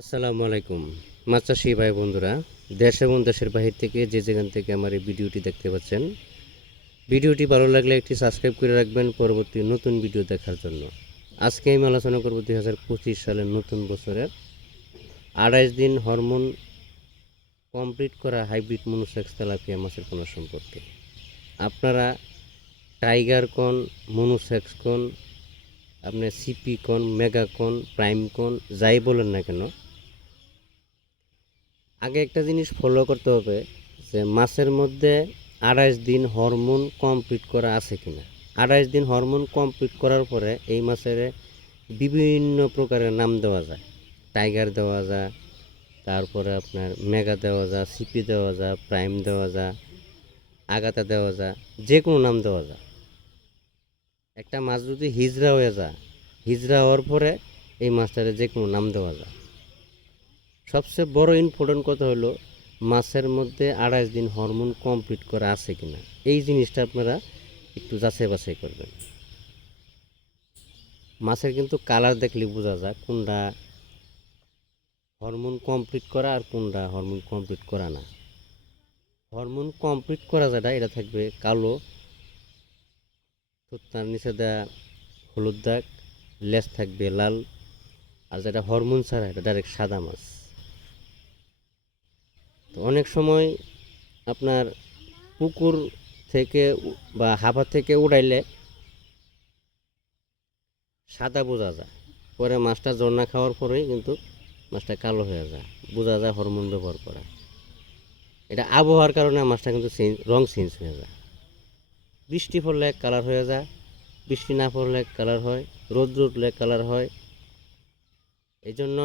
আসসালামু আলাইকুম মাছ চাষি ভাই বন্ধুরা, দেশ এবং দেশের বাহির থেকে যে যেখান থেকে আমার এই ভিডিওটি দেখতে পাচ্ছেন, ভিডিওটি ভালো লাগলে একটি সাবস্ক্রাইব করে রাখবেন পরবর্তী নতুন ভিডিও দেখার জন্য। আজকে আমি আলোচনা করব 2025 সালের নতুন বছরের 28 দিন হরমোন কমপ্লিট করা হাইব্রিড মনোসেক্স তেলাপিয়া মাছের পোনা সম্পর্কে। আপনারা টাইগার কোন, মনোসেক্স কোন, আপনি সিপি কোন, মেগা কোন, প্রাইম কোন, যাই বলেন না কেন, আগে একটা জিনিস ফলো করতে হবে যে মাছের মধ্যে 28 দিন হরমোন কমপ্লিট করা আছে কিনা। 28 দিন হরমোন কমপ্লিট করার পরে এই মাছের বিভিন্ন প্রকারের নাম দেওয়া যায়। টাইগার দেওয়া যায়, তারপরে আপনার মেগা দেওয়া যায়, সিপি দেওয়া যায়, প্রাইম দেওয়া যায়, আগাতা দেওয়া যায়, যে কোনো নাম দেওয়া যায়। একটা মাছ যদি হিজড়া হয়ে যায়, হিজড়া হওয়ার পরে এই মাছটারে যে কোনো নাম দেওয়া যায়। সবচেয়ে বড় ইম্পর্টেন্ট কথা হলো মাছের মধ্যে 28 দিন হরমোন কমপ্লিট করা আছে কিনা, এই জিনিসটা আপনারা একটু যাচাই বাছাই করবেন। মাছের কিন্তু কালার দেখলে বোঝা যায় কোনটা হরমোন কমপ্লিট করা আর কোনটা হরমোন কমপ্লিট করা না। হরমোন কমপ্লিট করা যেটা এটা থাকবে কালো, তার নিচে দেওয়া হলুদ দাগ, লেজ থাকবে লাল। আর যেটা হরমোন ছাড়া এটা ডাইরেক্ট সাদা মাছ। তো অনেক সময় আপনার পুকুর থেকে বা হাফা থেকে উড়াইলে সাদা বোঝা যায়, পরে মাছটা জন্না খাওয়ার পরেই কিন্তু মাছটা কালো হয়ে যায়, বোঝা যায় হরমোন ব্যবহার করা। এটা আবহাওয়ার কারণে মাছটা কিন্তু রং চেঞ্জ হয়ে যায়। বৃষ্টি পড়লে এক কালার হয়ে যায়, বৃষ্টি না পড়লে এক কালার হয়, রোদ উঠলে কালার হয়। এই জন্য